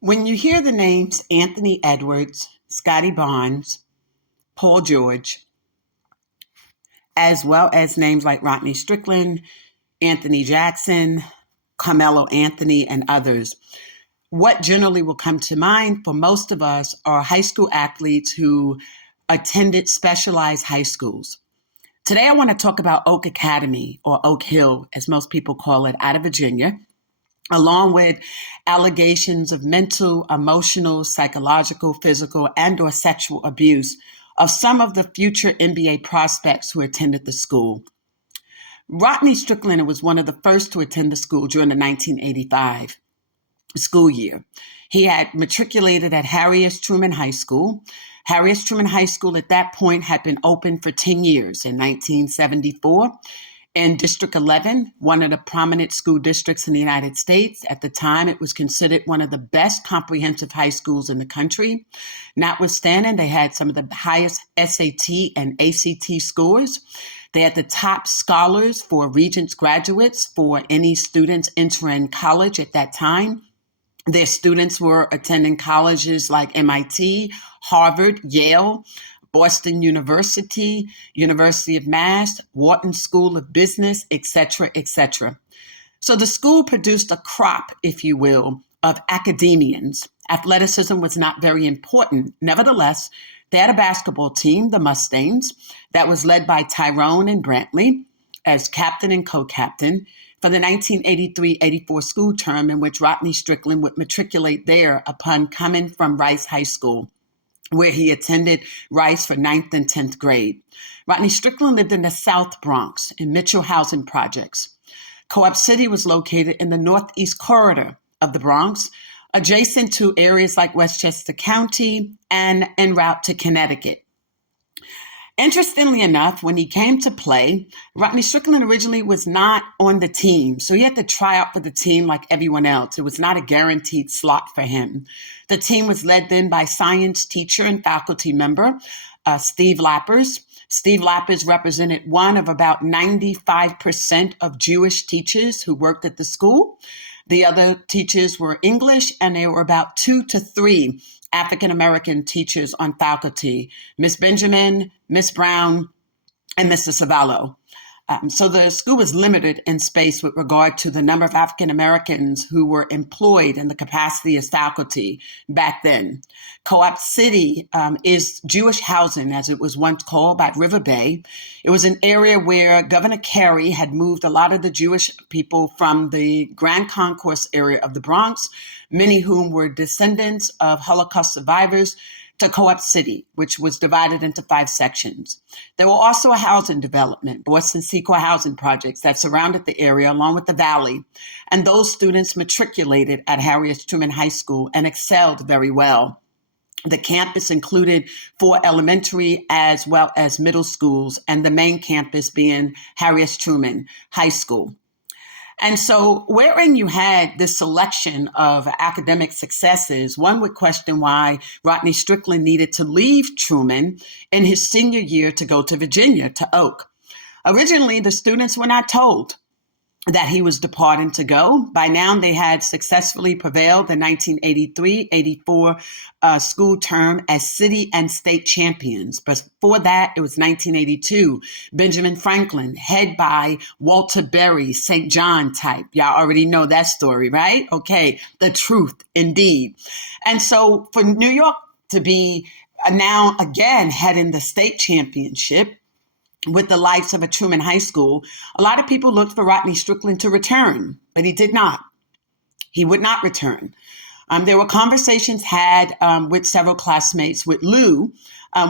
When you hear the names Anthony Edwards, Scotty Barnes, Paul George, as well as names like Rodney Strickland, Anthony Jackson, Carmelo Anthony, and others, what generally will come to mind for most of us are high school athletes who attended specialized high schools. Today, I want to talk about Oak Academy, or Oak Hill, as most people call it, out of Virginia, along with allegations of mental, emotional, psychological, physical, and or sexual abuse of some of the future NBA prospects who attended the school. Rodney Strickland was one of the first to attend the school during the 1985 school year. He had matriculated at Harry Truman High School. Harry Truman High School at that point had been open for 10 years in 1974. In District 11, one of the prominent school districts in the United States. At the time, it was considered one of the best comprehensive high schools in the country. Notwithstanding, they had some of the highest SAT and ACT scores. They had the top scholars for Regents graduates for any students entering college at that time. Their students were attending colleges like MIT, Harvard, Yale, Boston University, University of Mass, Wharton School of Business, etc., etc. So the school produced a crop, if you will, of academians. Athleticism was not very important. Nevertheless, they had a basketball team, the Mustangs, that was led by Tyrone and Brantley as captain and co-captain for the 1983-84 school term, in which Rodney Strickland would matriculate there upon coming from Rice High School, where he attended Rice for 9th and 10th grade. Rodney Strickland lived in the South Bronx in Mitchell housing projects. Co-op City was located in the northeast corridor of the Bronx, adjacent to areas like Westchester County and en route to Connecticut. Interestingly enough, when he came to play, Rodney Strickland originally was not on the team, so he had to try out for the team like everyone else. It was not a guaranteed slot for him. The team was led then by science teacher and faculty member Steve Lappers. Steve Lappers represented one of about 95% of Jewish teachers who worked at the school. The other teachers were English, and there were about 2 to 3 African-American teachers on faculty, Miss Benjamin, Miss Brown, and Mr. Savallo. So the school was limited in space with regard to the number of African-Americans who were employed in the capacity as faculty back then. Co-op City is Jewish housing, as it was once called, by River Bay. It was an area where Governor Carey had moved a lot of the Jewish people from the Grand Concourse area of the Bronx, many whom were descendants of Holocaust survivors, to Co-op City, which was divided into 5 sections. There were also a housing development, Boston Sequoia housing projects that surrounded the area along with the valley. And those students matriculated at Harry Truman High School and excelled very well. The campus included 4 elementary as well as middle schools, and the main campus being Harry Truman High School. And so wherein you had this selection of academic successes, one would question why Rodney Strickland needed to leave Truman in his senior year to go to Virginia, to Oak. Originally, the students were not told that he was departing to go. By now, they had successfully prevailed the 1983-84 school term as city and state champions. Before that, it was 1982. Benjamin Franklin, head by Walter Berry, St. John type. Y'all already know that story, right? Okay, the truth, indeed. And so for New York to be now again heading the state championship, with the likes of a Truman High School, a lot of people looked for Rodney Strickland to return, but he did not. He would not return. There were conversations had with several classmates with Lou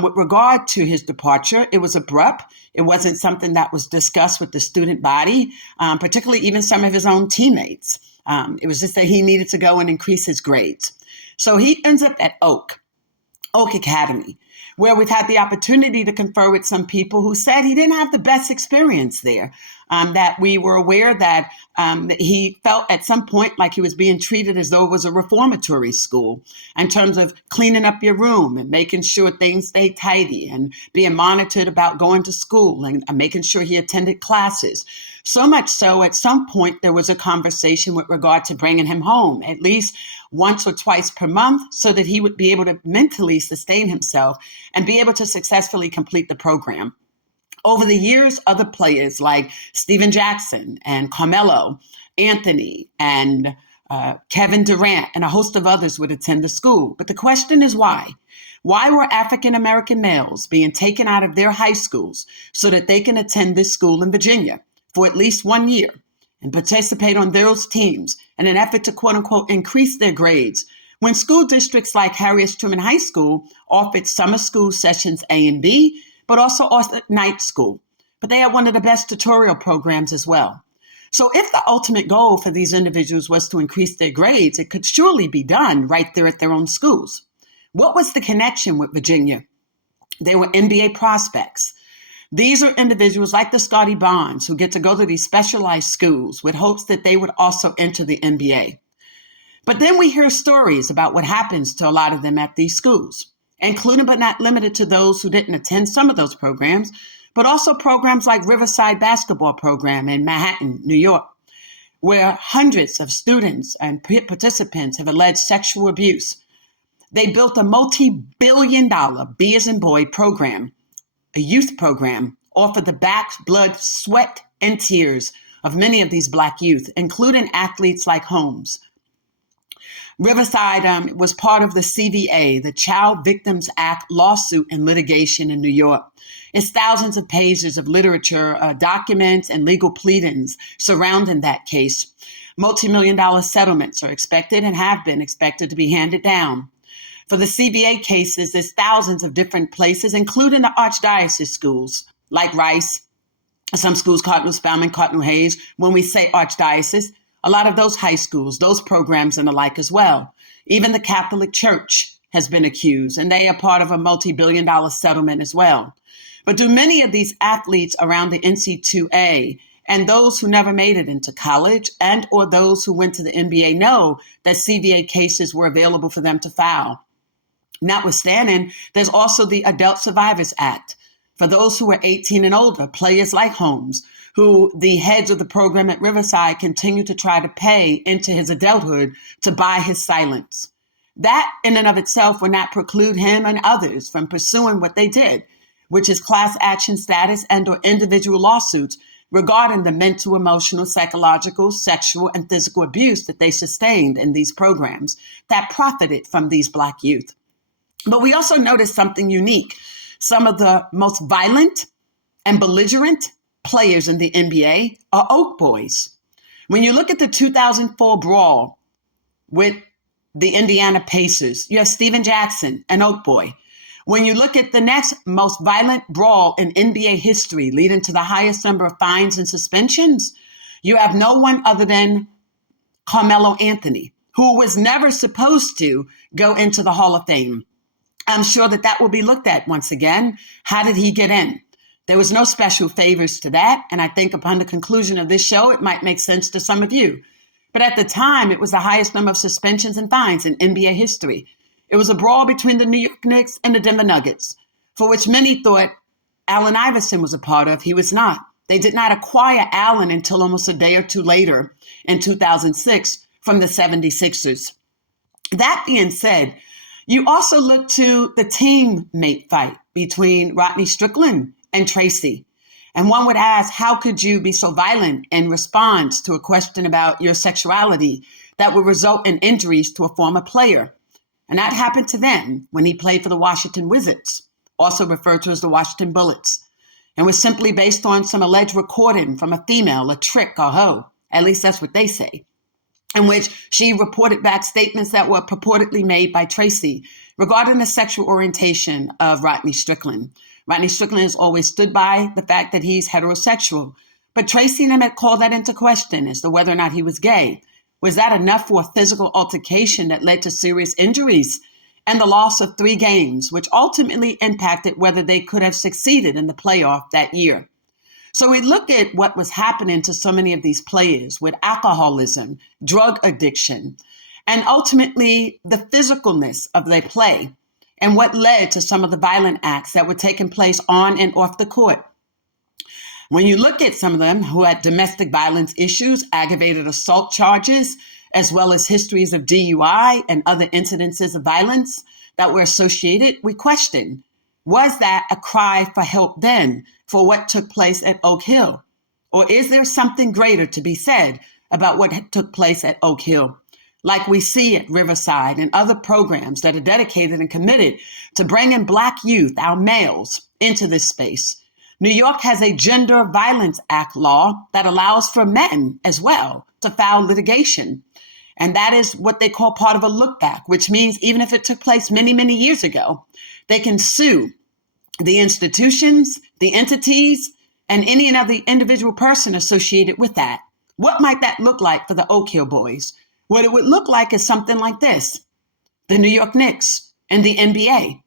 with regard to his departure. It was abrupt. It wasn't something that was discussed with the student body, particularly even some of his own teammates. It was just that he needed to go and increase his grades. So he ends up at Oak Academy. where we've had the opportunity to confer with some people who said he didn't have the best experience there, that we were aware that he felt at some point like he was being treated as though it was a reformatory school in terms of cleaning up your room and making sure things stay tidy and being monitored about going to school and making sure he attended classes. So much so, at some point, there was a conversation with regard to bringing him home at least once or twice per month so that he would be able to mentally sustain himself and be able to successfully complete the program. Over the years, other players like Stephen Jackson and Carmelo Anthony and Kevin Durant and a host of others would attend the school. But the question is why? Why were African American males being taken out of their high schools so that they can attend this school in Virginia for at least 1 year and participate on those teams in an effort to, quote unquote, increase their grades, when school districts like Harriet Truman High School offered summer school sessions A and B, but also offered night school? But they had one of the best tutorial programs as well. So if the ultimate goal for these individuals was to increase their grades, it could surely be done right there at their own schools. What was the connection with Virginia? They were NBA prospects. These are individuals like the Scotty Barnes who get to go to these specialized schools with hopes that they would also enter the NBA. But then we hear stories about what happens to a lot of them at these schools, including but not limited to those who didn't attend some of those programs, but also programs like Riverside Basketball Program in Manhattan, New York, where hundreds of students and participants have alleged sexual abuse. They built a multi-billion-dollar B as in boy program, a youth program, offered the back, blood, sweat, and tears of many of these Black youth, including athletes like Holmes. Riverside was part of the CVA, the Child Victims Act lawsuit and litigation in New York. It's thousands of pages of literature, documents, and legal pleadings surrounding that case. Multi-million-dollar settlements are expected and have been expected to be handed down. For the CVA cases, there's thousands of different places, including the archdiocese schools, like Rice, some schools, Cardinal Spelman, Cardinal Hayes. When we say archdiocese, a lot of those high schools, those programs and the like as well. Even the Catholic Church has been accused, and they are part of a multi-billion-dollar settlement as well. But do many of these athletes around the NC2A and those who never made it into college and or those who went to the NBA know that CVA cases were available for them to file? Notwithstanding, there's also the Adult Survivors Act. For those who are 18 and older, players like Holmes, who the heads of the program at Riverside continue to try to pay into his adulthood to buy his silence. That in and of itself would not preclude him and others from pursuing what they did, which is class action status and or individual lawsuits regarding the mental, emotional, psychological, sexual, and physical abuse that they sustained in these programs that profited from these Black youth. But we also noticed something unique. Some of the most violent and belligerent players in the NBA are Oak Boys. When you look at the 2004 brawl with the Indiana Pacers, you have Stephen Jackson, an Oak Boy. When you look at the next most violent brawl in NBA history, leading to the highest number of fines and suspensions, you have no one other than Carmelo Anthony, who was never supposed to go into the Hall of Fame. I'm sure that will be looked at once again. How did he get in? There was no special favors to that. And I think upon the conclusion of this show, it might make sense to some of you. But at the time, it was the highest number of suspensions and fines in NBA history. It was a brawl between the New York Knicks and the Denver Nuggets, for which many thought Allen Iverson was a part of. He was not. They did not acquire Allen until almost a day or two later in 2006 from the 76ers. That being said, you also look to the teammate fight between Rodney Strickland and Tracy. And one would ask, how could you be so violent in response to a question about your sexuality that would result in injuries to a former player? And that happened to them when he played for the Washington Wizards, also referred to as the Washington Bullets, and was simply based on some alleged recording from a female, a trick or hoe. At least that's what they say, in which she reported back statements that were purportedly made by Tracy regarding the sexual orientation of Rodney Strickland. Rodney Strickland has always stood by the fact that he's heterosexual, but Tracy and him had called that into question as to whether or not he was gay. Was that enough for a physical altercation that led to serious injuries? and the loss of 3 games, which ultimately impacted whether they could have succeeded in the playoff that year. So we look at what was happening to so many of these players with alcoholism, drug addiction, and ultimately the physicalness of their play and what led to some of the violent acts that were taking place on and off the court. When you look at some of them who had domestic violence issues, aggravated assault charges, as well as histories of DUI and other incidences of violence that were associated, we question, was that a cry for help then for what took place at Oak Hill? Or is there something greater to be said about what took place at Oak Hill? Like we see at Riverside and other programs that are dedicated and committed to bringing Black youth, our males, into this space. New York has a Gender Violence Act law that allows for men as well to file litigation. And that is what they call part of a look back, which means even if it took place many, many years ago, they can sue the institutions, the entities, and any and every individual person associated with that. What might that look like for the Oak Hill boys? What it would look like is something like this: the New York Knicks and the NBA,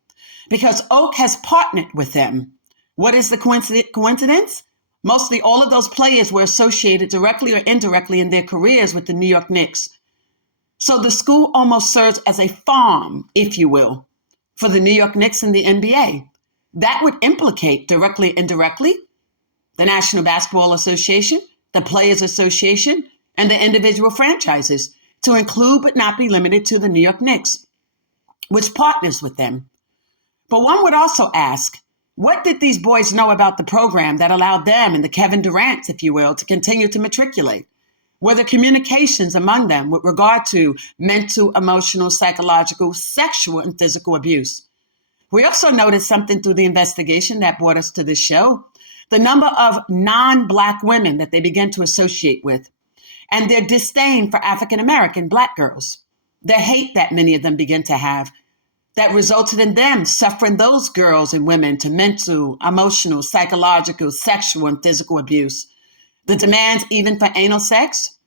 because Oak has partnered with them. What is the coincidence? Mostly all of those players were associated directly or indirectly in their careers with the New York Knicks. So the school almost serves as a farm, if you will, for the New York Knicks and the NBA. That would implicate directly, indirectly, the National Basketball Association, the Players Association, and the individual franchises, to include but not be limited to the New York Knicks, which partners with them. But one would also ask, what did these boys know about the program that allowed them and the Kevin Durants, if you will, to continue to matriculate? Were there communications among them with regard to mental, emotional, psychological, sexual, and physical abuse? We also noticed something through the investigation that brought us to this show: the number of non-Black women that they began to associate with, and their disdain for African-American Black girls, the hate that many of them began to have, that resulted in them suffering those girls and women to mental, emotional, psychological, sexual, and physical abuse. The demands even for anal sex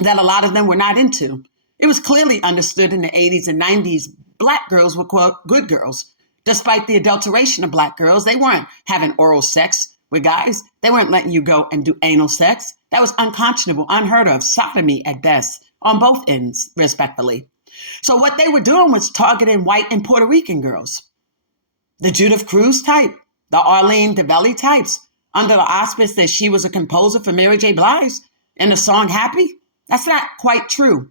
that a lot of them were not into. It was clearly understood in the 80s and 90s, Black girls were, quote, good girls. Despite the adulteration of Black girls, they weren't having oral sex with guys. They weren't letting you go and do anal sex. That was unconscionable, unheard of, sodomy at best, on both ends, respectfully. So what they were doing was targeting white and Puerto Rican girls. The Judith Cruz type, the Arlene DeVelli types, under the auspice that she was a composer for Mary J. Blige in the song Happy. That's not quite true.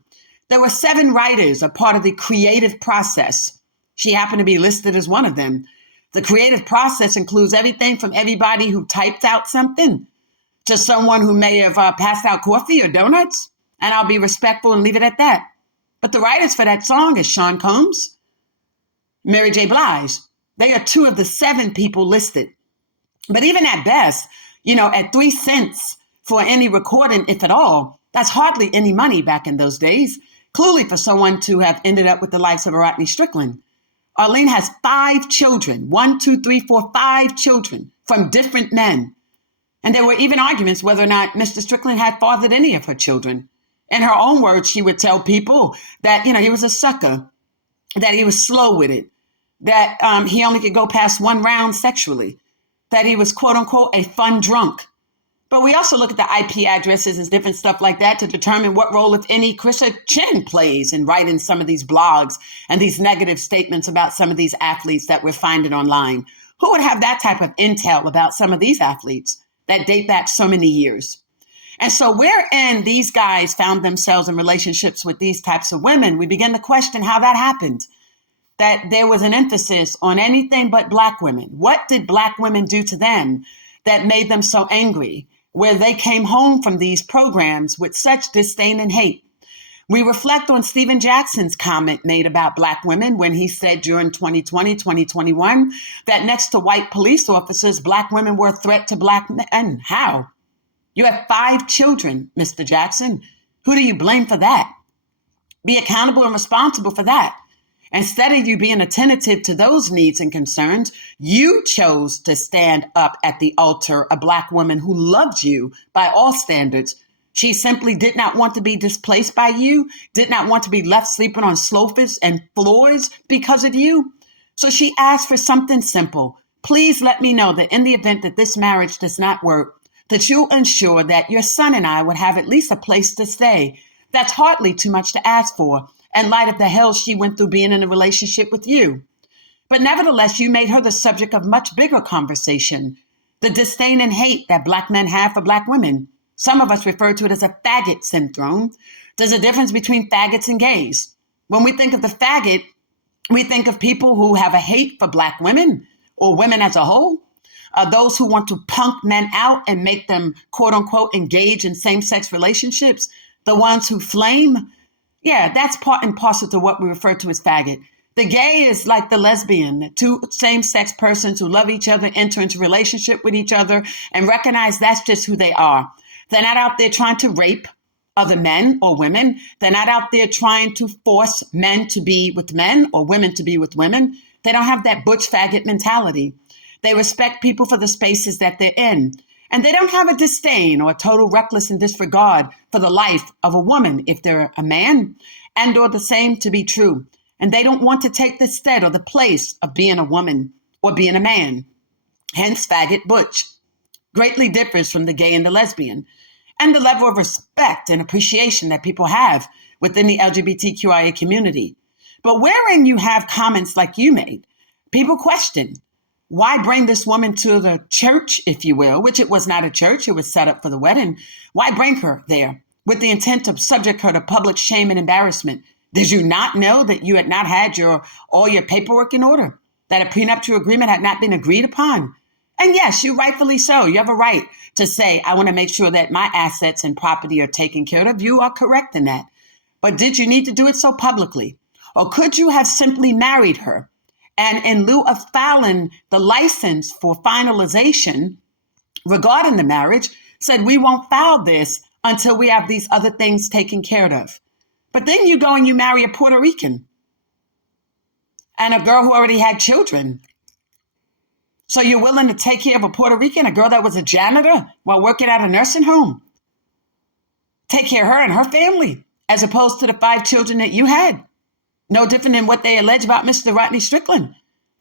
There were 7 writers, a part of the creative process. She happened to be listed as one of them. The creative process includes everything from everybody who typed out something to someone who may have passed out coffee or donuts. And I'll be respectful and leave it at that. But the writers for that song is Sean Combs, Mary J. Blige. They are 2 of the 7 people listed. But even at best, at 3 cents for any recording, if at all, that's hardly any money back in those days. Clearly for someone to have ended up with the likes of Rodney Strickland. Arlene has 5 children, 1, 2, 3, 4, 5 children from different men. And there were even arguments whether or not Mr. Strickland had fathered any of her children. In her own words, she would tell people that, he was a sucker, that he was slow with it, that he only could go past 1 round sexually, that he was, quote unquote, a fun drunk. But we also look at the IP addresses and different stuff like that to determine what role, if any, Krisha Chin plays in writing some of these blogs and these negative statements about some of these athletes that we're finding online. Who would have that type of intel about some of these athletes that date back so many years? And so wherein these guys found themselves in relationships with these types of women, we begin to question how that happened, that there was an emphasis on anything but Black women. What did Black women do to them that made them so angry, where they came home from these programs with such disdain and hate? We reflect on Stephen Jackson's comment made about Black women when he said during 2020, 2021, that next to white police officers, Black women were a threat to Black men. How? You have 5 children, Mr. Jackson. Who do you blame for that? Be accountable and responsible for that. Instead of you being attentive to those needs and concerns, you chose to stand up at the altar, a Black woman who loved you by all standards, She simply did not want to be displaced by you, did not want to be left sleeping on sofas and floors because of you. So she asked for something simple. Please let me know that in the event that this marriage does not work, that you'll ensure that your son and I would have at least a place to stay. That's hardly too much to ask for in light of the hell she went through being in a relationship with you. But nevertheless, you made her the subject of much bigger conversation. The disdain and hate that Black men have for Black women. Some of us refer to it as a faggot syndrome. There's a difference between faggots and gays. When we think of the faggot, we think of people who have a hate for Black women or women as a whole. Those who want to punk men out and make them, quote unquote, engage in same-sex relationships. The ones who flame. Yeah, that's part and parcel to what we refer to as faggot. The gay is like the lesbian, two same-sex persons who love each other, enter into relationship with each other, and recognize that's just who they are. They're not out there trying to rape other men or women. They're not out there trying to force men to be with men or women to be with women. They don't have that butch faggot mentality. They respect people for the spaces that they're in. And they don't have a disdain or a total reckless and disregard for the life of a woman if they're a man, and or the same to be true. And they don't want to take the stead or the place of being a woman or being a man. Hence, faggot butch greatly differs from the gay and the lesbian, and the level of respect and appreciation that people have within the LGBTQIA community. But wherein you have comments like you made, people question, why bring this woman to the church, if you will, which it was not a church, it was set up for the wedding. Why bring her there with the intent to subject her to public shame and embarrassment? Did you not know that you had not had all your paperwork in order, that a prenuptial agreement had not been agreed upon? And yes, you rightfully so. You have a right to say, I want to make sure that my assets and property are taken care of. You are correct in that. But did you need to do it so publicly? Or could you have simply married her and in lieu of filing the license for finalization regarding the marriage, said we won't file this until we have these other things taken care of? But then you go and you marry a Puerto Rican and a girl who already had children. So you're willing to take care of a Puerto Rican, a girl that was a janitor while working at a nursing home? Take care of her and her family, as opposed to the 5 children that you had. No different than what they allege about Mr. Rodney Strickland.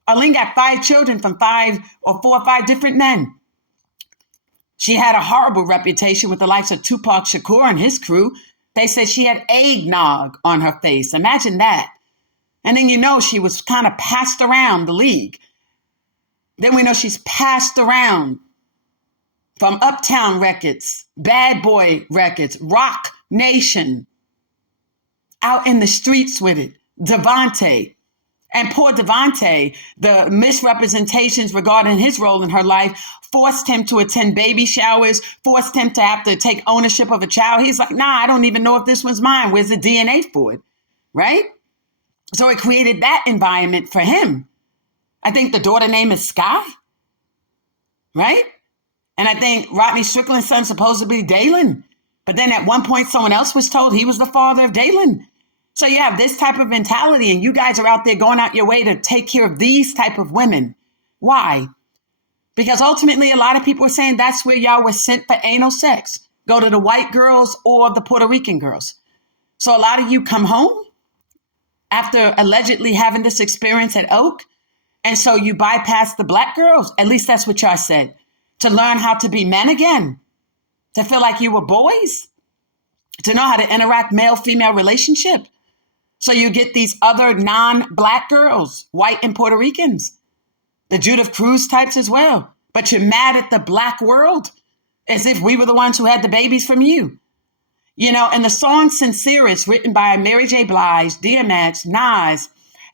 Arlene got 5 children from 4 or 5 different men. She had a horrible reputation with the likes of Tupac Shakur and his crew. They said she had eggnog on her face. Imagine that. And then she was kind of passed around the league. Then we know she's passed around from Uptown Records, Bad Boy Records, Rock Nation, out in the streets with it. Devontae. And poor Devontae, the misrepresentations regarding his role in her life forced him to attend baby showers, forced him to have to take ownership of a child. He's like, nah, I don't even know if this one's mine. Where's the DNA for it? Right? So it created that environment for him. I think the daughter name is Sky, right? And I think Rodney Strickland's son supposed to be Dalen. But then at one point, someone else was told he was the father of Dalen. So you have this type of mentality, and you guys are out there going out your way to take care of these type of women. Why? Because ultimately, a lot of people are saying that's where y'all were sent for anal sex. Go to the white girls or the Puerto Rican girls. So a lot of you come home after allegedly having this experience at Oak. And so you bypass the Black girls, at least that's what y'all said, to learn how to be men again, to feel like you were boys, to know how to interact male-female relationship. So you get these other non-Black girls, white and Puerto Ricans, the Judith Cruz types as well. But you're mad at the Black world as if we were the ones who had the babies from you. And the song Sincerest, written by Mary J. Blige, DMX, Nas,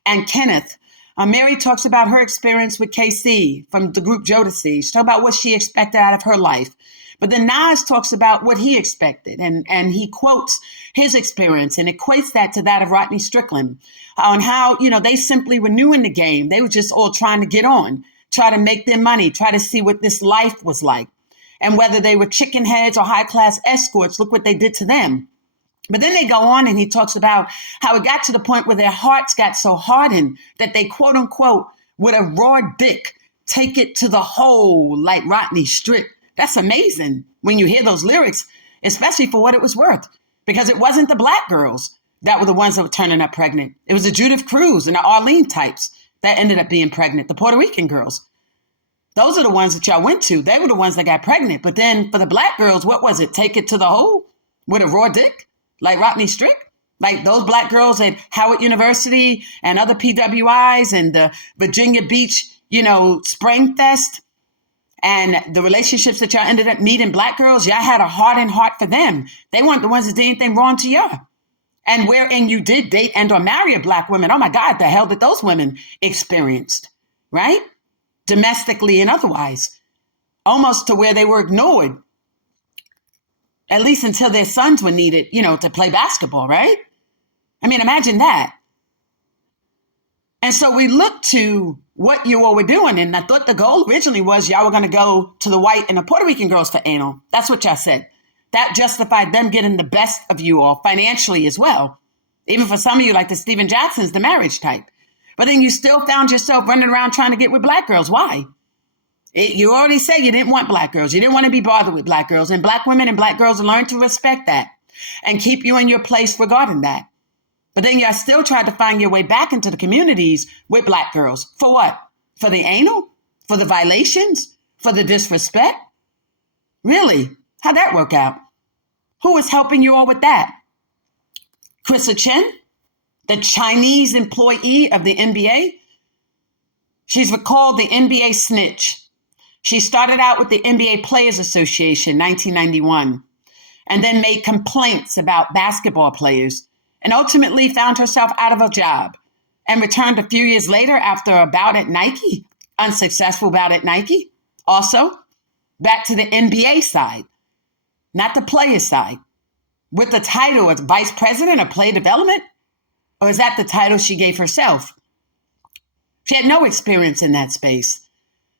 and Kenneth, Mary talks about her experience with KC from the group Jodeci. She talks about what she expected out of her life. But then Nas talks about what he expected, and he quotes his experience and equates that to that of Rodney Strickland on how, they simply were new in the game. They were just all trying to get on, try to make their money, try to see what this life was like. And whether they were chicken heads or high-class escorts, look what they did to them. But then they go on and he talks about how it got to the point where their hearts got so hardened that they, quote unquote, with a raw dick, take it to the hole like Rodney Strick. That's amazing when you hear those lyrics. especially for what it was worth, because it wasn't the black girls that were the ones that were turning up pregnant. It was the Judith Cruz and the Arlene types that ended up being pregnant, the Puerto Rican girls. Those are the ones that y'all went to. They were the ones that got pregnant. But then for the black girls, what was it? Take it to the hole with a raw dick, like Rodney Strickland? Like those black girls at Howard University and other PWIs and the Virginia Beach, Spring Fest and the relationships that y'all ended up meeting black girls, y'all had a hardened heart for them. They weren't the ones that did anything wrong to y'all. And wherein you did date and or marry a black woman, oh my God, the hell did those women experienced, right? Domestically and otherwise, almost to where they were ignored, at least until their sons were needed, to play basketball, right? I mean, imagine that. And so we looked to what you all were doing. And I thought the goal originally was y'all were going to go to the white and the Puerto Rican girls for anal. That's what y'all said. That justified them getting the best of you all financially as well. Even for some of you, like the Stephen Jacksons, the marriage type. But then you still found yourself running around trying to get with black girls. Why? You already said you didn't want black girls. You didn't want to be bothered with black girls. And black women and black girls learn to respect that and keep you in your place regarding that. But then y'all still tried to find your way back into the communities with black girls. For what? For the anal? For the violations? For the disrespect? Really? How'd that work out? Who is helping you all with that? Krista Chen, the Chinese employee of the NBA? She's called the NBA snitch. She started out with the NBA Players Association, 1991, and then made complaints about basketball players, and ultimately found herself out of a job and returned a few years later after a bout at Nike, unsuccessful bout at Nike, also back to the NBA side, not the player side, with the title as Vice President of Player Development? Or is that the title she gave herself? She had no experience in that space.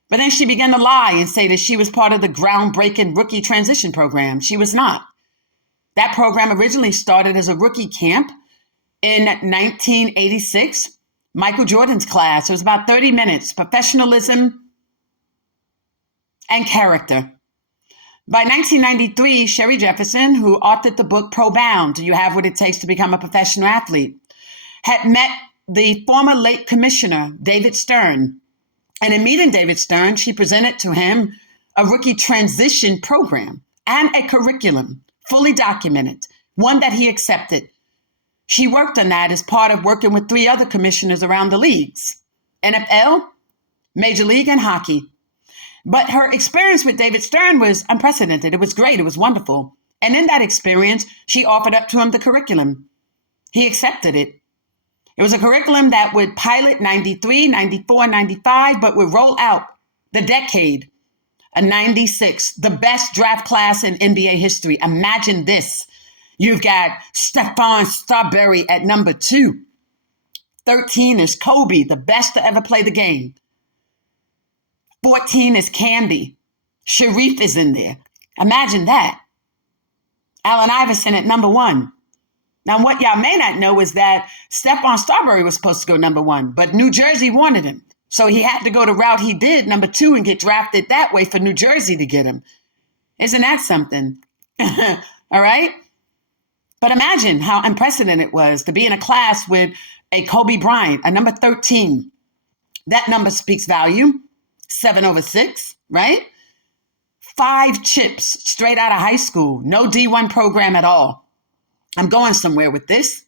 But then she began to lie and say that she was part of the groundbreaking rookie transition program. She was not. That program originally started as a rookie camp in 1986. Michael Jordan's class. It was about 30 minutes, professionalism and character. By 1993, Sherry Jefferson, who authored the book Pro Bound, Do You Have What It Takes to Become a Professional Athlete, had met the former late commissioner, David Stern. And in meeting David Stern, she presented to him a rookie transition program and a curriculum, fully documented, one that he accepted. She worked on that as part of working with 3 other commissioners around the leagues, NFL, Major League, and hockey. But her experience with David Stern was unprecedented. It was great. It was wonderful. And in that experience, she offered up to him the curriculum. He accepted it. It was a curriculum that would pilot 93, 94, 95, but would roll out the decade of 96, the best draft class in NBA history. Imagine this. You've got Stephon Starbury at number 2. 13 is Kobe, the best to ever play the game. 14 is Candy. Sharif is in there. Imagine that. Allen Iverson at number 1. Now, what y'all may not know is that Stephon Starbury was supposed to go number 1, but New Jersey wanted him. So he had to go the route he did, number 2, and get drafted that way for New Jersey to get him. Isn't that something? All right? But imagine how unprecedented it was to be in a class with a Kobe Bryant, a number 13. That number speaks value. 7 over 6, right? 5 chips straight out of high school. No D1 program at all. I'm going somewhere with this.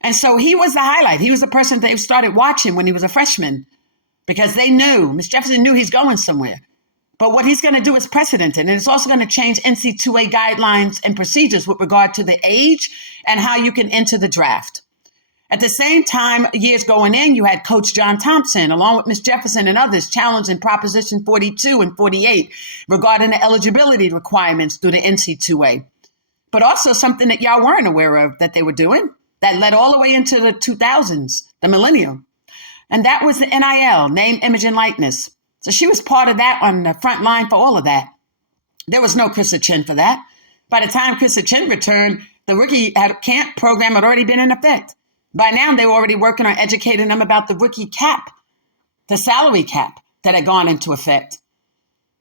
And so he was the highlight. He was the person they started watching when he was a freshman because they knew, Miss Jefferson knew he's going somewhere. But what he's going to do is precedented. And it's also going to change NC2A guidelines and procedures with regard to the age and how you can enter the draft. At the same time, years going in, you had Coach John Thompson, along with Miss Jefferson and others, challenging Proposition 42 and 48 regarding the eligibility requirements through the NC2A. But also something that y'all weren't aware of that they were doing that led all the way into the 2000s, the millennium. And that was the NIL, name, image, and likeness. So she was part of that on the front line for all of that. There was no Krista Chen for that. By the time Krista Chen returned, the rookie camp program had already been in effect. By now, they were already working on educating them about the rookie cap, the salary cap that had gone into effect.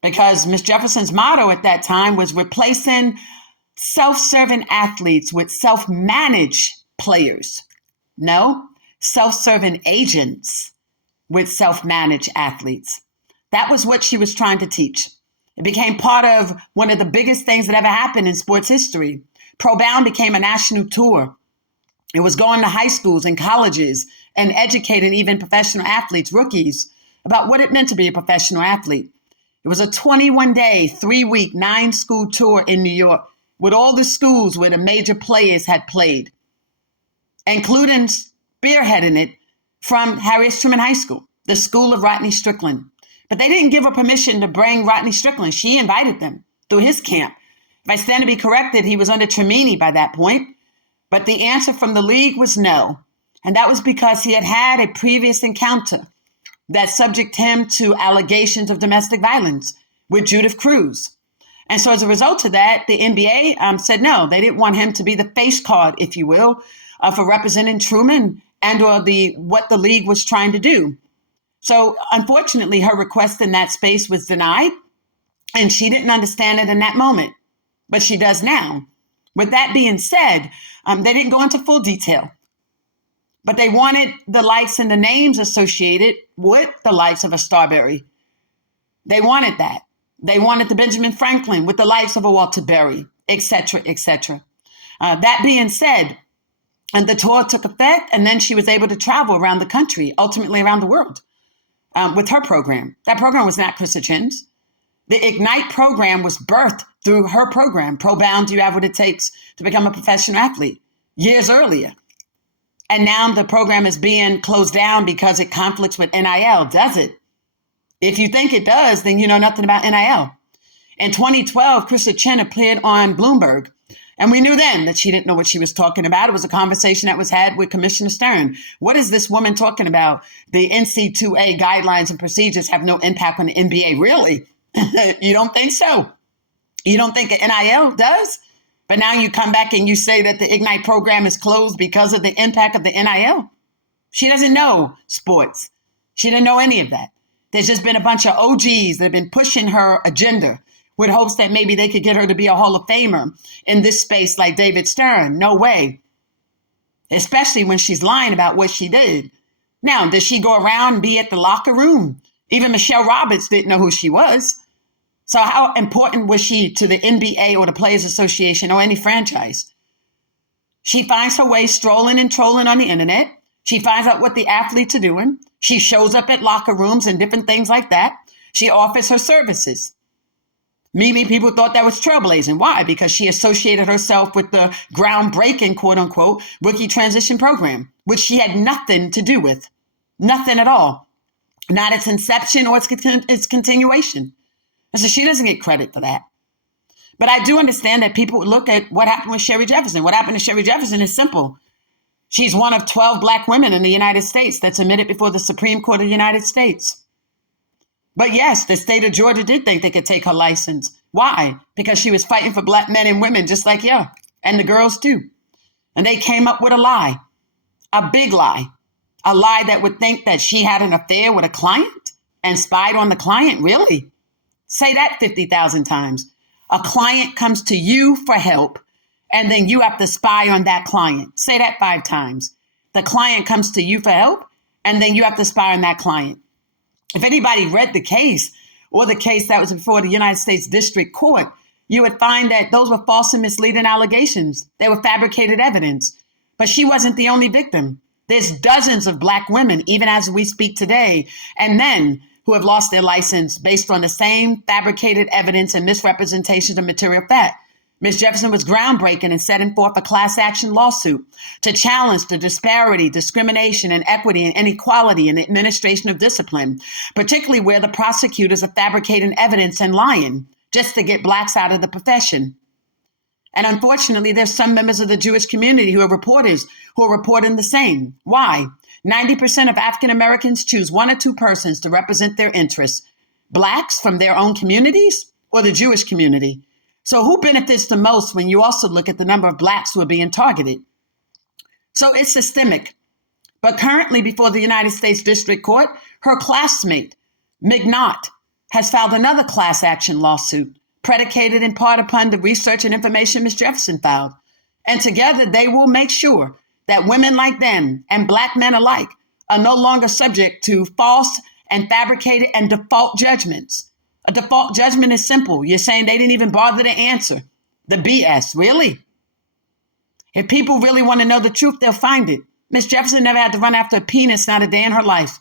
Because Miss Jefferson's motto at that time was replacing self-serving athletes with self-managed players. No, self-serving agents with self-managed athletes. That was what she was trying to teach. It became part of one of the biggest things that ever happened in sports history. Pro Bound became a national tour. It was going to high schools and colleges and educating even professional athletes, rookies, about what it meant to be a professional athlete. It was a 21-day, 3-week, 9-school tour in New York with all the schools where the major players had played, including spearheading it from Harriet Truman High School, the school of Rodney Strickland. But they didn't give her permission to bring Rodney Strickland. She invited them through his camp. If I stand to be corrected, he was under Tremini by that point. But the answer from the league was no. And that was because he had had a previous encounter that subjected him to allegations of domestic violence with Judith Cruz. And so as a result of that, the NBA said no. They didn't want him to be the face card, if you will, for representing Truman and or what the league was trying to do. So unfortunately, her request in that space was denied, and she didn't understand it in that moment, but she does now. With that being said, they didn't go into full detail, but they wanted the likes and the names associated with the likes of a Starbury. They wanted that. They wanted the Benjamin Franklin with the likes of a Walter Berry, et cetera, et cetera. That being said, and the tour took effect, and then she was able to travel around the country, ultimately around the world, with her program. That program was not Krista Chen's. The Ignite program was birthed through her program, Pro Bound, Do You Have What It Takes to Become a Professional Athlete, years earlier. And now the program is being closed down because it conflicts with NIL, does it? If you think it does, then you know nothing about NIL. In 2012, Krista Chen appeared on Bloomberg, and we knew then that she didn't know what she was talking about. It was a conversation that was had with Commissioner Stern. What is this woman talking about? The NC2A guidelines and procedures have no impact on the NBA. Really? You don't think so? You don't think NIL does? But now you come back and you say that the Ignite program is closed because of the impact of the NIL. She doesn't know sports. She didn't know any of that. There's just been a bunch of OGs that have been pushing her agenda with hopes that maybe they could get her to be a Hall of Famer in this space like David Stern. No way. Especially when she's lying about what she did. Now, does she go around and be at the locker room? Even Michelle Roberts didn't know who she was. So how important was she to the NBA or the Players Association or any franchise? She finds her way strolling and trolling on the internet. She finds out what the athletes are doing. She shows up at locker rooms and different things like that. She offers her services. Many people thought that was trailblazing. Why? Because she associated herself with the groundbreaking, quote unquote, rookie transition program, which she had nothing to do with. Nothing at all. Not its inception or its continuation. And so she doesn't get credit for that. But I do understand that people look at what happened with Sherry Jefferson. What happened to Sherry Jefferson is simple. She's one of 12 Black women in the United States that's admitted before the Supreme Court of the United States. But yes, the state of Georgia did think they could take her license. Why? Because she was fighting for Black men and women just like you, and the girls too. And they came up with a lie, a big lie, a lie that would think that she had an affair with a client and spied on the client. Really? Say that 50,000 times. A client comes to you for help, and then you have to spy on that client. Say that 5 times. The client comes to you for help, and then you have to spy on that client. If anybody read the case or the case that was before the United States District Court, you would find that those were false and misleading allegations. They were fabricated evidence. But she wasn't the only victim. There's dozens of Black women, even as we speak today, and men who have lost their license based on the same fabricated evidence and misrepresentations of material fact. Ms. Jefferson was groundbreaking in setting forth a class action lawsuit to challenge the disparity, discrimination, and equity and inequality in the administration of discipline, particularly where the prosecutors are fabricating evidence and lying just to get Blacks out of the profession. And unfortunately, there's some members of the Jewish community who are reporters who are reporting the same. Why? 90% of African Americans choose 1 or 2 persons to represent their interests, Blacks from their own communities or the Jewish community. So who benefits the most when you also look at the number of Blacks who are being targeted? So it's systemic. But currently before the United States District Court, her classmate, McNaught, has filed another class action lawsuit predicated in part upon the research and information Ms. Jefferson filed. And together they will make sure that women like them and Black men alike are no longer subject to false and fabricated and default judgments. A default judgment is simple. You're saying they didn't even bother to answer. The BS, really? If people really want to know the truth, they'll find it. Miss Jefferson never had to run after a penis, not a day in her life.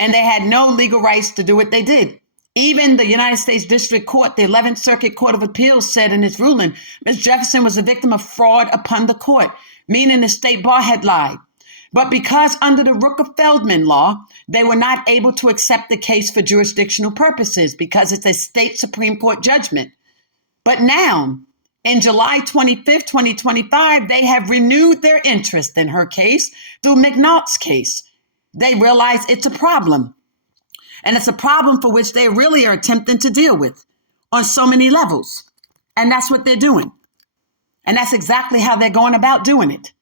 And they had no legal rights to do what they did. Even the United States District Court, the 11th Circuit Court of Appeals, said in its ruling, Miss Jefferson was a victim of fraud upon the court, meaning the state bar had lied. But because under the Rooker-Feldman law, they were not able to accept the case for jurisdictional purposes because it's a state Supreme Court judgment. But now, in July 25th, 2025, they have renewed their interest in her case through McNaught's case. They realize it's a problem. And it's a problem for which they really are attempting to deal with on so many levels. And that's what they're doing. And that's exactly how they're going about doing it.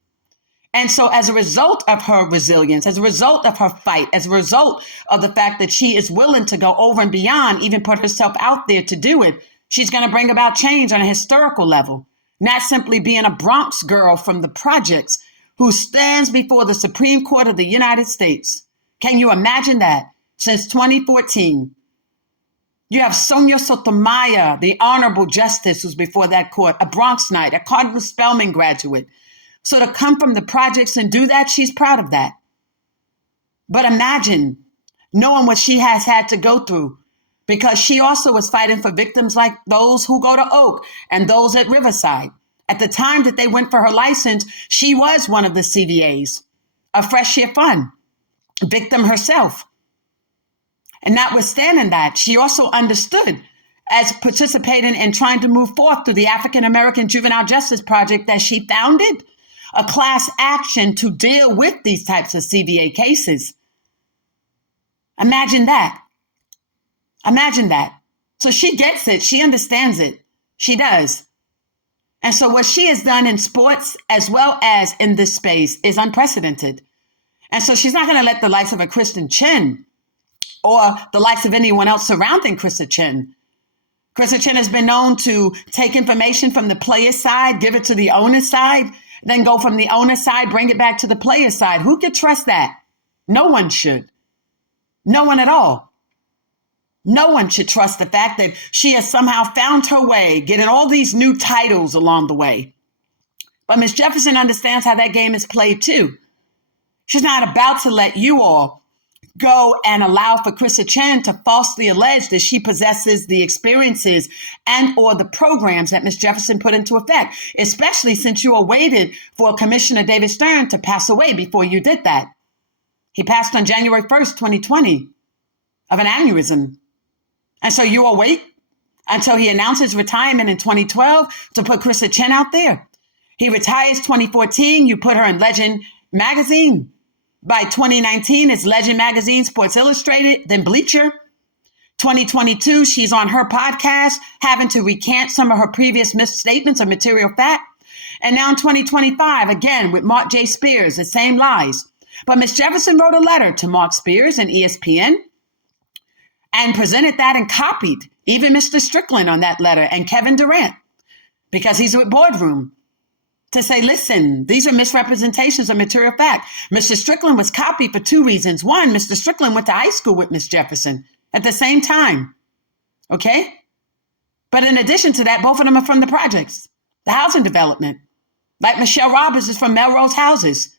And so as a result of her resilience, as a result of her fight, as a result of the fact that she is willing to go over and beyond, even put herself out there to do it, she's going to bring about change on a historical level, not simply being a Bronx girl from the projects who stands before the Supreme Court of the United States. Can you imagine that? Since 2014, you have Sonia Sotomayor, the Honorable Justice, who's before that court, a Bronxite, a Cardinal Spellman graduate. So to come from the projects and do that, she's proud of that. But imagine knowing what she has had to go through, because she also was fighting for victims like those who go to Oak and those at Riverside. At the time that they went for her license, she was one of the CVAs, a Fresh Year Fund victim herself. And notwithstanding that, she also understood, as participating in trying to move forth through the African American Juvenile Justice Project that she founded, a class action to deal with these types of CVA cases. Imagine that. Imagine that. So she gets it. She understands it. She does. And so what she has done in sports as well as in this space is unprecedented. And so she's not going to let the likes of a Kristen Chin or the likes of anyone else surrounding Kristen Chin. Kristen Chin has been known to take information from the player's side, give it to the owner's side, then go from the owner's side, bring it back to the player's side. Who could trust that? No one should. No one at all. No one should trust the fact that she has somehow found her way, getting all these new titles along the way. But Miss Jefferson understands how that game is played too. She's not about to let you all go and allow for Krista Chen to falsely allege that she possesses the experiences and or the programs that Ms. Jefferson put into effect, especially since you awaited for Commissioner David Stern to pass away before you did that. He passed on January 1st, 2020 of an aneurysm. And so you will wait until he announces retirement in 2012 to put Krista Chen out there. He retires 2014. You put her in Legend magazine. By 2019, it's Legend magazine, Sports Illustrated, then Bleacher. 2022, she's on her podcast, having to recant some of her previous misstatements of material fact. And now in 2025, again, with Mark J. Spears, the same lies. But Miss Jefferson wrote a letter to Mark Spears and ESPN and presented that and copied even Mr. Strickland on that letter and Kevin Durant, because he's with Boardroom, to say, listen, these are misrepresentations of material fact. Mr. Strickland was copied for two reasons. One, Mr. Strickland went to high school with Miss Jefferson at the same time. Okay? But in addition to that, both of them are from the projects, the housing development. Like Michelle Roberts is from Melrose Houses.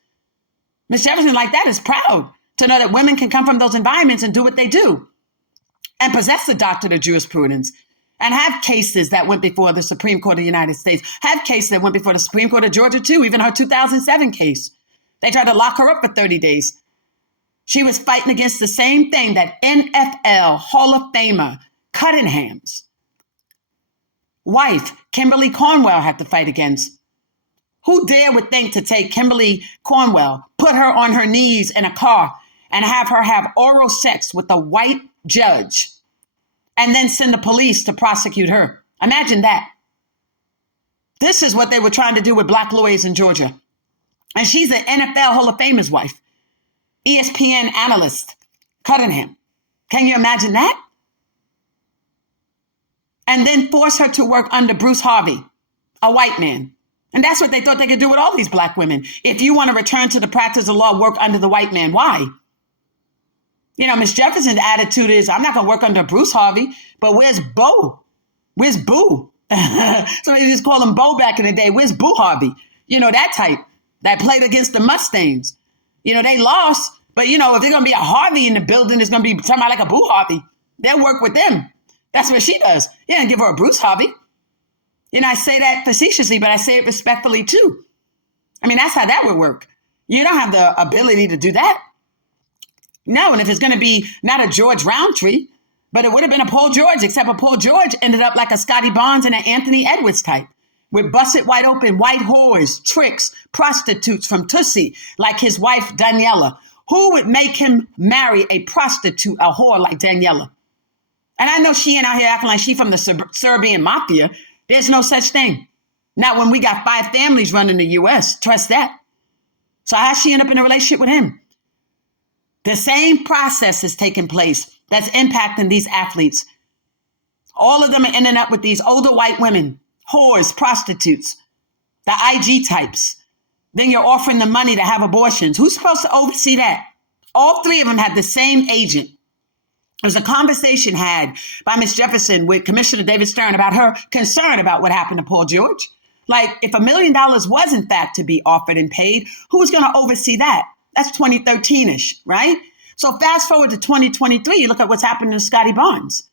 Miss Jefferson, like that, is proud to know that women can come from those environments and do what they do and possess the doctorate of jurisprudence and have cases that went before the Supreme Court of the United States, have cases that went before the Supreme Court of Georgia too, even her 2007 case. They tried to lock her up for 30 days. She was fighting against the same thing that NFL Hall of Famer Cunningham's wife, Kimberly Cornwell, had to fight against. Who dare would think to take Kimberly Cornwell, put her on her knees in a car and have her have oral sex with a white judge and then send the police to prosecute her? Imagine that. This is what they were trying to do with black lawyers in Georgia. And she's an NFL Hall of Famer's wife, ESPN analyst, Cunningham. Can you imagine that? and then force her to work under Bruce Harvey, a white man. And that's what they thought they could do with all these black women. If you want to return to the practice of law, work under the white man. Why? You know, Miss Jefferson's attitude is, I'm not going to work under Bruce Harvey, but where's Bo? Where's Boo? Somebody just called him Bo back in the day. Where's Boo Harvey? You know, that type that played against the Mustangs. You know, they lost, but you know, if there's going to be a Harvey in the building, there's going to be somebody like a Boo Harvey. They'll work with them. That's what she does. You don't give her a Bruce Harvey. You know, I say that facetiously, but I say it respectfully too. I mean, that's how that would work. You don't have the ability to do that. No, and if it's going to be not a George Roundtree, but it would have been a Paul George, except for Paul George ended up like a Scotty Barnes and an Anthony Edwards type, with busted wide open white whores, tricks, prostitutes from Tootsie, like his wife Daniela. Who would make him marry a prostitute, a whore like Daniela? And I know she ain't out here acting like she from the Serbian mafia. There's no such thing. Not when we got 5 families running the U.S. Trust that. So how'd she end up in a relationship with him? The same process is taking place that's impacting these athletes. All of them are ending up with these older white women, whores, prostitutes, the IG types. Then you're offering them money to have abortions. Who's supposed to oversee that? All 3 of them had the same agent. There was a conversation had by Miss Jefferson with Commissioner David Stern about her concern about what happened to Paul George. Like, if $1 million was in fact to be offered and paid, who's going to oversee that? That's 2013-ish, right? So fast forward to 2023, you look at what's happened to Scotty Barnes.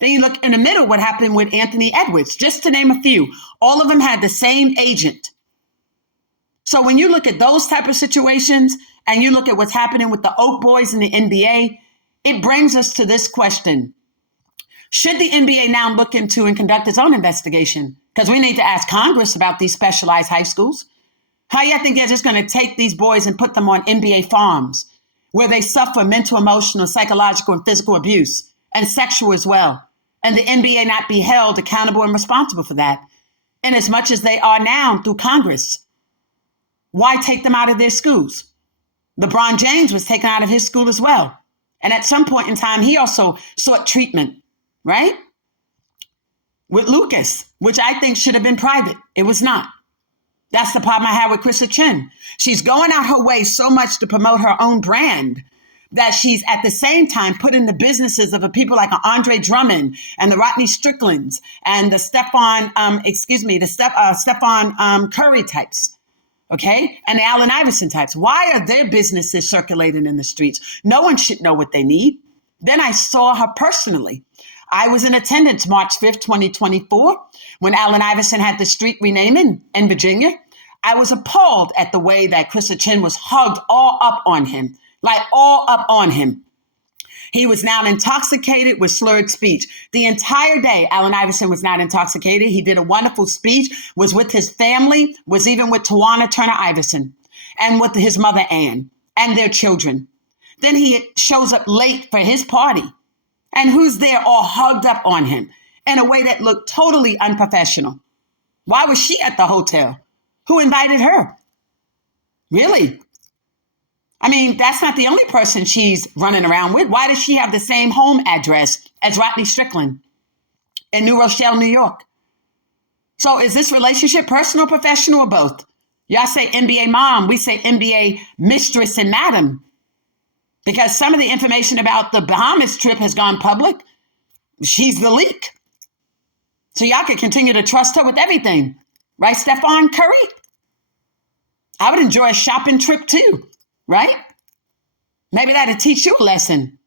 Then you look in the middle, what happened with Anthony Edwards, just to name a few. All of them had the same agent. So when you look at those type of situations and you look at what's happening with the Oak Boys in the NBA, it brings us to this question. Should the NBA now look into and conduct its own investigation? Because we need to ask Congress about these specialized high schools. How you think they're just going to take these boys and put them on NBA farms where they suffer mental, emotional, psychological, and physical abuse, and sexual as well, and the NBA not be held accountable and responsible for that, in as much as they are now through Congress? Why take them out of their schools? LeBron James was taken out of his school as well. And at some point in time, he also sought treatment, right? With Lucas, which I think should have been private. It was not. That's the problem I had with Krista Chin. She's going out her way so much to promote her own brand that she's at the same time putting the businesses of the people like Andre Drummond and the Rodney Stricklands and the Stephon Curry types. Okay. And the Allen Iverson types. Why are their businesses circulating in the streets? No one should know what they need. Then I saw her personally. I was in attendance March 5th, 2024, when Allen Iverson had the street renaming in Virginia. I was appalled at the way that Krista Chin was hugged all up on him, like all up on him. He was now intoxicated with slurred speech. The entire day, Allen Iverson was not intoxicated. He did a wonderful speech, was with his family, was even with Tawana Turner Iverson and with his mother, Ann, and their children. Then he shows up late for his party. And who's there all hugged up on him in a way that looked totally unprofessional? Why was she at the hotel? Who invited her? Really? I mean, that's not the only person she's running around with. Why does she have the same home address as Rodney Strickland in New Rochelle, New York? So is this relationship personal, professional, or both? Y'all say NBA mom. We say NBA mistress and madam. Because some of the information about the Bahamas trip has gone public. She's the leak. So y'all can continue to trust her with everything. Right, Stephon Curry? I would enjoy a shopping trip too, right? Maybe that'll teach you a lesson.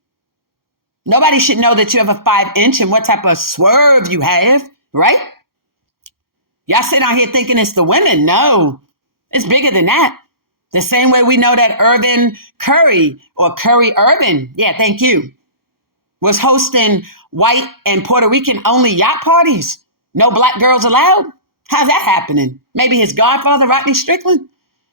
Nobody should know that you have a 5-inch and what type of swerve you have, right? Y'all sit out here thinking it's the women. No, it's bigger than that. The same way we know that Irvin Curry or Curry Irvin, yeah, thank you, was hosting white and Puerto Rican only yacht parties. No black girls allowed. How's that happening? Maybe his godfather, Rodney Strickland?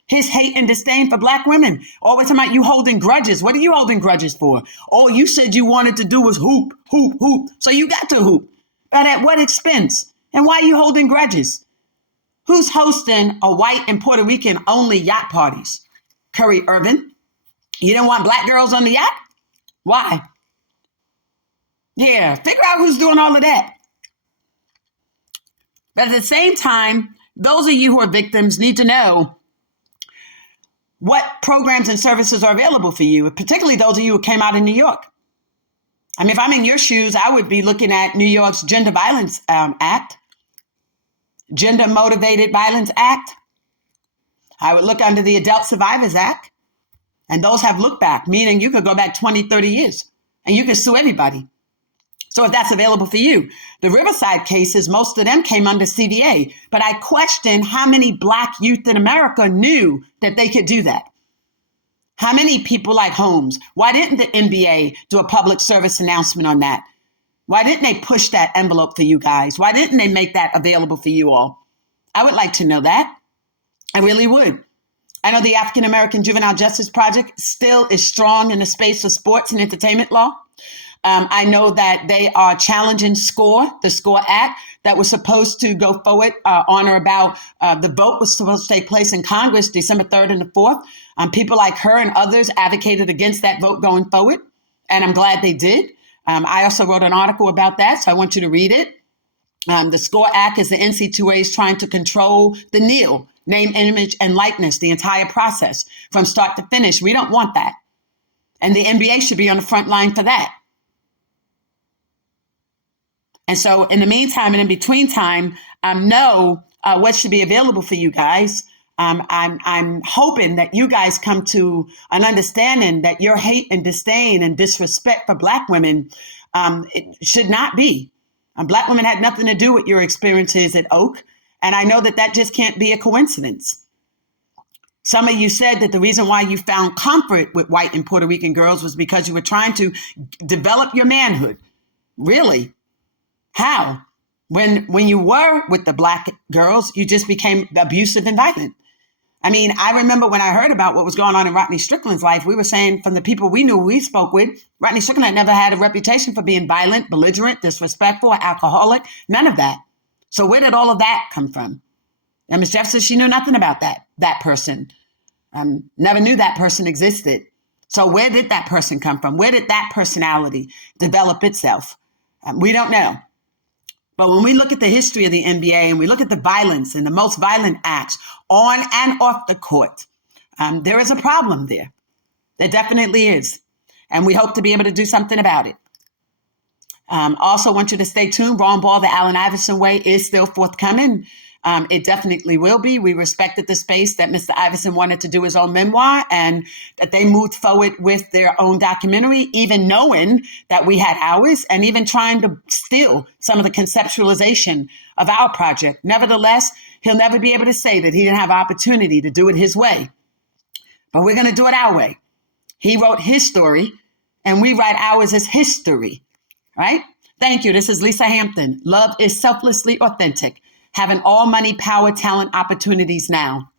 His hate and disdain for black women. Always talking about you holding grudges. What are you holding grudges for? All you said you wanted to do was hoop, hoop, hoop. So you got to hoop. But at what expense? And why are you holding grudges? Who's hosting a white and Puerto Rican only yacht parties? Curry Irvin. You didn't want black girls on the yacht? Why? Yeah, figure out who's doing all of that. But at the same time, those of you who are victims need to know what programs and services are available for you, particularly those of you who came out in New York. I mean, if I'm in your shoes, I would be looking at New York's Gender Violence Act, Gender Motivated Violence Act. I would look under the Adult Survivors Act. And those have look back, meaning you could go back 20, 30 years and you could sue everybody. So if that's available for you, the Riverside cases, most of them came under CVA. But I question how many Black youth in America knew that they could do that. How many people like Holmes? Why didn't the NBA do a public service announcement on that? Why didn't they push that envelope for you guys? Why didn't they make that available for you all? I would like to know that. I really would. I know the African American Juvenile Justice Project still is strong in the space of sports and entertainment law. I know that they are challenging the SCORE Act that was supposed to go forward on or about, the vote was supposed to take place in Congress December 3rd and the 4th. People like her and others advocated against that vote going forward, and I'm glad they did. I also wrote an article about that, so I want you to read it. The SCORE Act is the NC2A's trying to control the NIL, name, image, and likeness, the entire process from start to finish. We don't want that. And the NBA should be on the front line for that. And so in the meantime and in between time, know what should be available for you guys. I'm hoping that you guys come to an understanding that your hate and disdain and disrespect for Black women it should not be. Black women had nothing to do with your experiences at Oak. And I know that that just can't be a coincidence. Some of you said that the reason why you found comfort with white and Puerto Rican girls was because you were trying to develop your manhood. Really? How? When you were with the Black girls, you just became abusive and violent. I mean, I remember when I heard about what was going on in Rodney Strickland's life, we were saying from the people we knew, we spoke with, Rodney Strickland had never had a reputation for being violent, belligerent, disrespectful, alcoholic, none of that. So where did all of that come from? And Ms. Jefferson, she knew nothing about that person. Never knew that person existed. So where did that person come from? Where did that personality develop itself? We don't know. But when we look at the history of the NBA and we look at the violence and the most violent acts on and off the court, there is a problem there. There definitely is. And we hope to be able to do something about it. Also want you to stay tuned. Wrong Ball, the Allen Iverson Way is still forthcoming. It definitely will be. We respected the space that Mr. Iverson wanted to do his own memoir and that they moved forward with their own documentary, even knowing that we had ours and even trying to steal some of the conceptualization of our project. Nevertheless, he'll never be able to say that he didn't have opportunity to do it his way. But we're going to do it our way. He wrote his story and we write ours as history, right? Thank you. This is Lisa Hampton. Love is selflessly authentic. Having all money, power, talent, opportunities now.